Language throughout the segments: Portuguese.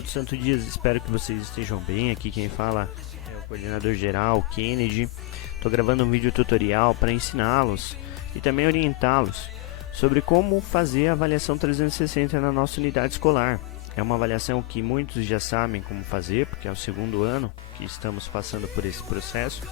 do Santo Dias, espero que vocês estejam bem. Aqui quem fala é o coordenador geral, Kennedy. Estou gravando um vídeo tutorial para ensiná-los e também orientá-los sobre como fazer a avaliação 360 na nossa unidade escolar. É uma avaliação que muitos já sabem como fazer, porque é o segundo ano que estamos passando por esse processo.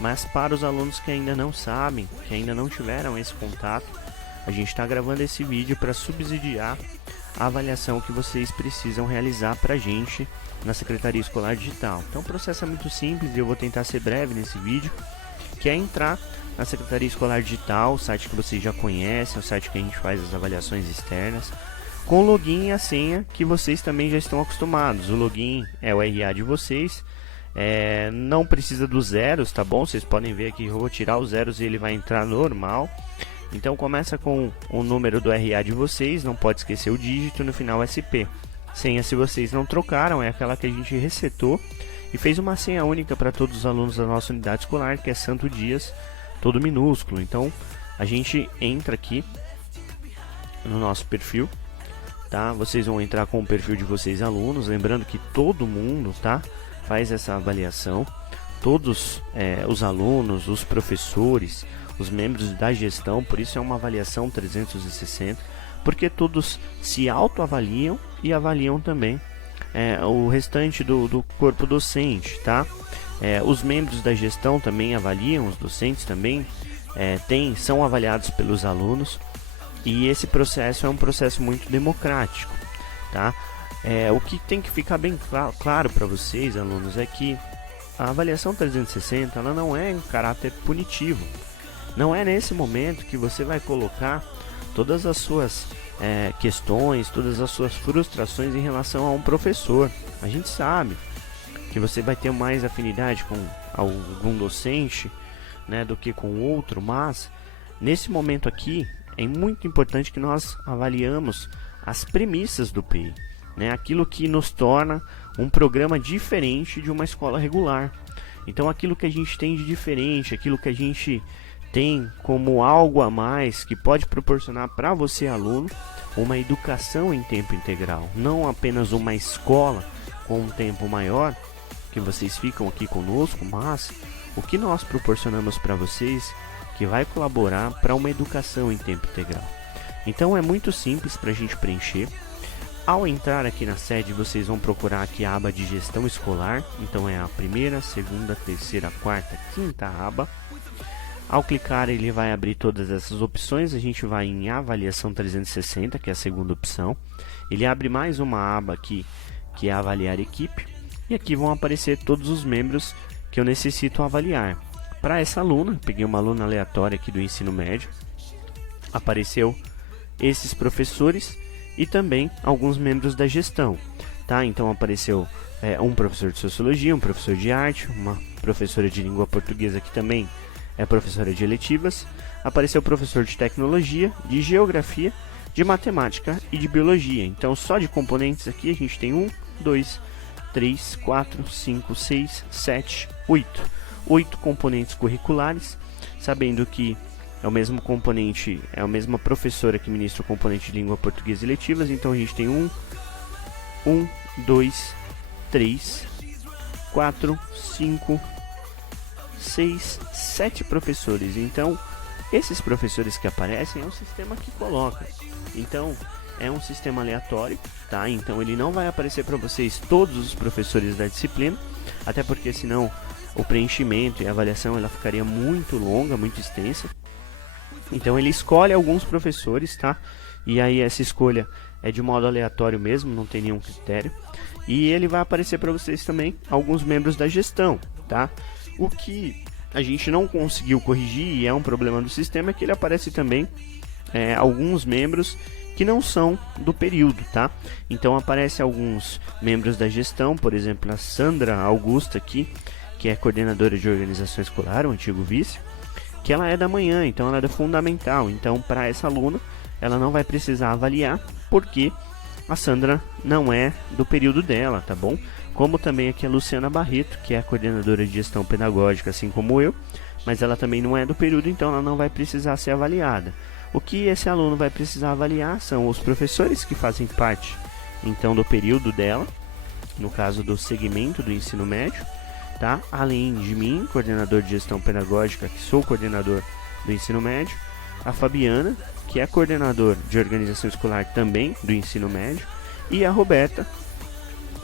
Mas para os alunos que ainda não sabem, que ainda não tiveram esse contato, a gente está gravando esse vídeo para subsidiar a avaliação que vocês precisam realizar para a gente na Secretaria Escolar Digital. Então o processo é muito simples e eu vou tentar ser breve nesse vídeo, que é entrar na Secretaria Escolar Digital, o site que vocês já conhecem, o site que a gente faz as avaliações externas, com o login e a senha que vocês também já estão acostumados. O login é o RA de vocês, não precisa dos zeros, tá bom? Vocês podem ver aqui, eu vou tirar os zeros e ele vai entrar normal. Então começa com o número do RA de vocês, não pode esquecer o dígito, no final SP. Senha, se vocês não trocaram, é aquela que a gente resetou e fez uma senha única para todos os alunos da nossa unidade escolar, que é Santo Dias, todo minúsculo. Então a gente entra aqui no nosso perfil, tá? Vocês vão entrar com o perfil de vocês alunos, lembrando que todo mundo, tá, faz essa avaliação, todos os alunos, os professores, os membros da gestão, por isso é uma avaliação 360, porque todos se autoavaliam e avaliam também o restante do corpo docente, tá? Os membros da gestão também avaliam, os docentes também são avaliados pelos alunos, e esse processo é um processo muito democrático, tá? O que tem que ficar bem claro para vocês, alunos, é que a avaliação 360 ela não é em caráter punitivo. Não é nesse momento que você vai colocar todas as suas questões, todas as suas frustrações em relação a um professor. A gente sabe que você vai ter mais afinidade com algum docente, né, do que com outro, mas nesse momento aqui é muito importante que nós avaliamos as premissas do PEI, né, aquilo que nos torna um programa diferente de uma escola regular. Então aquilo que a gente tem de diferente, aquilo que a gente tem como algo a mais que pode proporcionar para você, aluno, uma educação em tempo integral, não apenas uma escola com um tempo maior que vocês ficam aqui conosco, mas o que nós proporcionamos para vocês que vai colaborar para uma educação em tempo integral. Então é muito simples para a gente preencher. Ao entrar aqui na sede, vocês vão procurar aqui a aba de gestão escolar, então é a primeira, segunda, terceira, quarta, quinta aba. Ao clicar, ele vai abrir todas essas opções. A gente vai em avaliação 360, que é a segunda opção. Ele abre mais uma aba aqui, que é avaliar equipe. E aqui vão aparecer todos os membros que eu necessito avaliar. Para essa aluna, peguei uma aluna aleatória aqui do ensino médio. Apareceu esses professores e também alguns membros da gestão, tá? Então apareceu um professor de sociologia, um professor de arte, uma professora de língua portuguesa que também é professora de eletivas, apareceu o professor de tecnologia, de geografia, de matemática e de biologia. Então só de componentes aqui a gente tem 1, 2, 3, 4, 5, 6, 7, 8 componentes curriculares, sabendo que é o mesmo componente, é a mesma professora que ministra o componente de língua portuguesa e eletivas. Então a gente tem 1, 2, 3, 4, 5, 6, 7 professores. Então esses professores que aparecem é o sistema que coloca. Então é um sistema aleatório, tá? Então ele não vai aparecer para vocês todos os professores da disciplina, até porque senão o preenchimento e a avaliação ela ficaria muito longa, muito extensa. Então ele escolhe alguns professores, tá? E aí essa escolha é de modo aleatório mesmo, não tem nenhum critério. E ele vai aparecer para vocês também alguns membros da gestão, tá? O que a gente não conseguiu corrigir, e é um problema do sistema, é que ele aparece também alguns membros que não são do período, tá? Então aparece alguns membros da gestão, por exemplo, a Sandra Augusta aqui, que é coordenadora de organização escolar, o antigo vice, que ela é da manhã, então ela é da fundamental. Então para essa aluna, ela não vai precisar avaliar, porque a Sandra não é do período dela, tá bom? Como também aqui a Luciana Barreto, que é a coordenadora de gestão pedagógica, assim como eu, mas ela também não é do período, então ela não vai precisar ser avaliada. O que esse aluno vai precisar avaliar são os professores que fazem parte então do período dela, no caso do segmento do ensino médio, tá? Além de mim, coordenador de gestão pedagógica, que sou coordenador do ensino médio, a Fabiana, que é coordenador de organização escolar também do ensino médio, e a Roberta,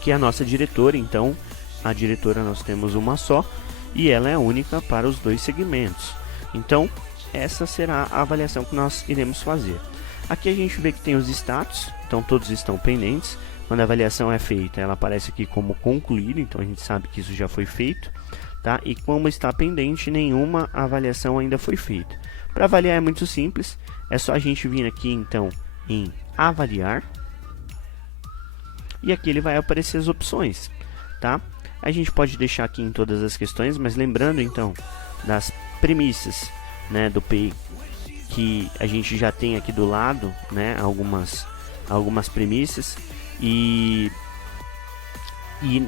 que é a nossa diretora. Então, a diretora nós temos uma só e ela é única para os dois segmentos. Então, essa será a avaliação que nós iremos fazer. Aqui a gente vê que tem os status, então todos estão pendentes. Quando a avaliação é feita, ela aparece aqui como concluída, então a gente sabe que isso já foi feito, tá? E como está pendente, nenhuma avaliação ainda foi feita. Para avaliar é muito simples, é só a gente vir aqui então em avaliar, e aqui ele vai aparecer as opções, tá? A gente pode deixar aqui em todas as questões, mas lembrando então das premissas, né, do PEI, que a gente já tem aqui do lado, né, algumas premissas, e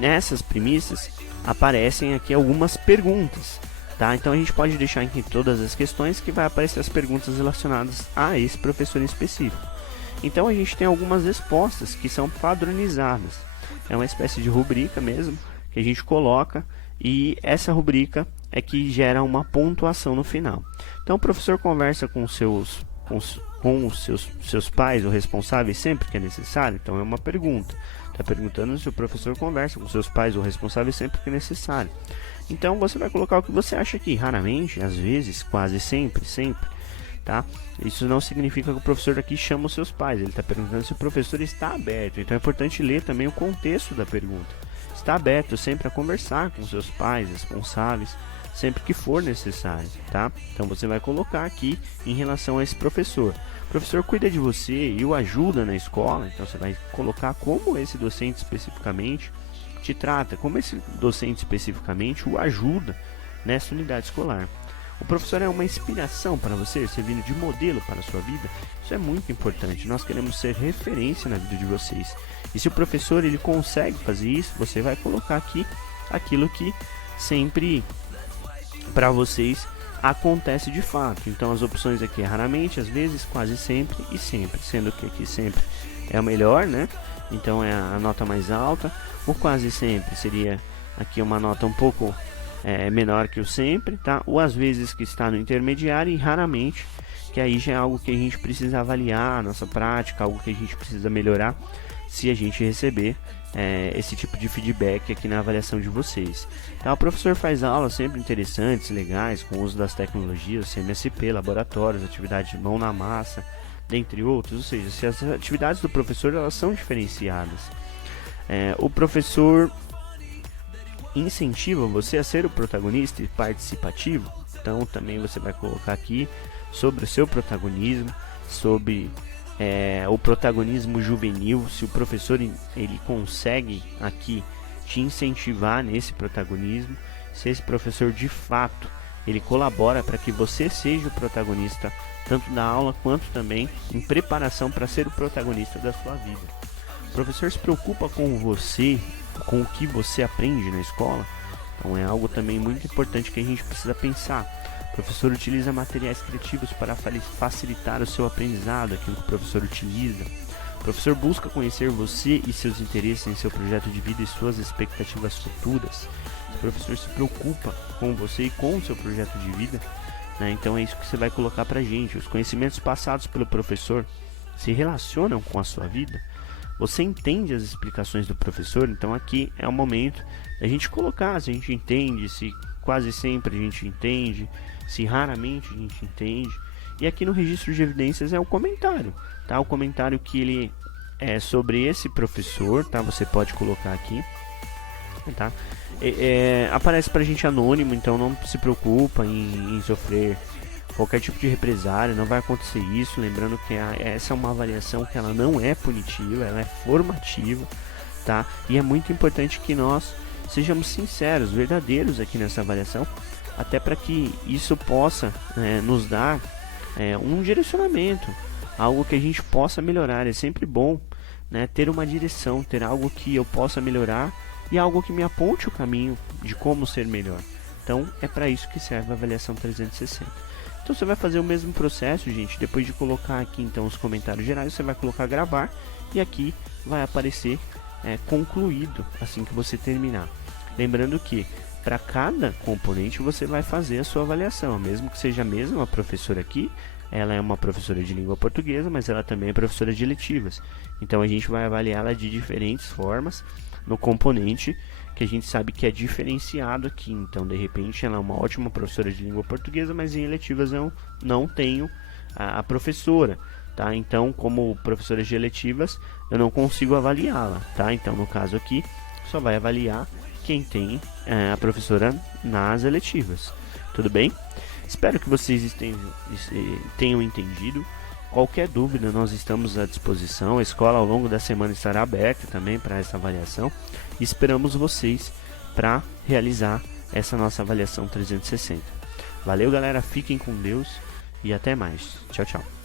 nessas premissas aparecem aqui algumas perguntas, tá? Então a gente pode deixar aqui todas as questões que vai aparecer as perguntas relacionadas a esse professor em específico. Então a gente tem algumas respostas que são padronizadas, é uma espécie de rubrica mesmo que a gente coloca, e essa rubrica é que gera uma pontuação no final. Então o professor conversa com os seus pais ou responsáveis sempre que é necessário. Então é uma pergunta, está perguntando se o professor conversa com seus pais ou responsáveis sempre que é necessário. Então você vai colocar o que você acha aqui, raramente, às vezes, quase sempre, tá? Isso não significa que o professor aqui chama os seus pais, ele está perguntando se o professor está aberto. Então é importante ler também o contexto da pergunta. Está aberto sempre a conversar com seus pais, responsáveis, sempre que for necessário, tá? Então você vai colocar aqui em relação a esse professor. O professor cuida de você e o ajuda na escola, então você vai colocar como esse docente especificamente te trata, como esse docente especificamente o ajuda nessa unidade escolar. O professor é uma inspiração para você, servindo de modelo para a sua vida. Isso é muito importante, nós queremos ser referência na vida de vocês. E se o professor ele consegue fazer isso, você vai colocar aqui aquilo que sempre para vocês acontece de fato. Então as opções aqui é raramente, às vezes, quase sempre e sempre, sendo que aqui sempre é o melhor, né? Então é a nota mais alta. O quase sempre seria aqui uma nota um pouco menor que o sempre, tá? Ou às vezes que está no intermediário, e raramente, que aí já é algo que a gente precisa avaliar a nossa prática, algo que a gente precisa melhorar se a gente receber esse tipo de feedback aqui na avaliação de vocês. Tá? O professor faz aulas sempre interessantes, legais, com o uso das tecnologias, CMSP, laboratórios, atividade de mão na massa, dentre outros. Ou seja, se as atividades do professor elas são diferenciadas, o professor incentiva você a ser o protagonista e participativo. Então também você vai colocar aqui sobre o seu protagonismo, sobre o protagonismo juvenil, se o professor ele consegue aqui te incentivar nesse protagonismo, se esse professor de fato ele colabora para que você seja o protagonista tanto da aula quanto também em preparação para ser o protagonista da sua vida. O professor se preocupa com você, com o que você aprende na escola. Então é algo também muito importante que a gente precisa pensar. O professor utiliza materiais criativos para facilitar o seu aprendizado, aquilo que o professor utiliza. O professor busca conhecer você e seus interesses em seu projeto de vida e suas expectativas futuras. O professor se preocupa com você e com o seu projeto de vida, né? Então é isso que você vai colocar pra gente. Os conhecimentos passados pelo professor se relacionam com a sua vida. Você entende as explicações do professor? Então aqui é o momento da gente colocar se a gente entende, se quase sempre a gente entende, se raramente a gente entende. E aqui no registro de evidências é o comentário, tá? O comentário que ele é sobre esse professor, tá? Você pode colocar aqui, tá? Aparece pra gente anônimo, então não se preocupa em sofrer qualquer tipo de represália, não vai acontecer isso. Lembrando que essa é uma avaliação que ela não é punitiva, ela é formativa, tá? E é muito importante que nós sejamos sinceros, verdadeiros aqui nessa avaliação, até para que isso possa nos dar um direcionamento, algo que a gente possa melhorar. É sempre bom, né, ter uma direção, ter algo que eu possa melhorar e algo que me aponte o caminho de como ser melhor. Então é para isso que serve a avaliação 360. Então você vai fazer o mesmo processo, gente. Depois de colocar aqui então os comentários gerais, você vai colocar gravar, e aqui vai aparecer concluído assim que você terminar. Lembrando que para cada componente você vai fazer a sua avaliação, mesmo que seja a mesma professora aqui. Ela é uma professora de língua portuguesa, mas ela também é professora de eletivas. Então a gente vai avaliá-la de diferentes formas no componente que a gente sabe que é diferenciado aqui. Então, de repente, ela é uma ótima professora de língua portuguesa, mas em eletivas eu não tenho a professora, tá? Então, como professora de eletivas, eu não consigo avaliá-la, tá? Então, no caso aqui, só vai avaliar quem tem a professora nas eletivas. Tudo bem? Espero que vocês tenham entendido. Qualquer dúvida, nós estamos à disposição. A escola ao longo da semana estará aberta também para essa avaliação. E esperamos vocês para realizar essa nossa avaliação 360. Valeu, galera. Fiquem com Deus e até mais. Tchau, tchau.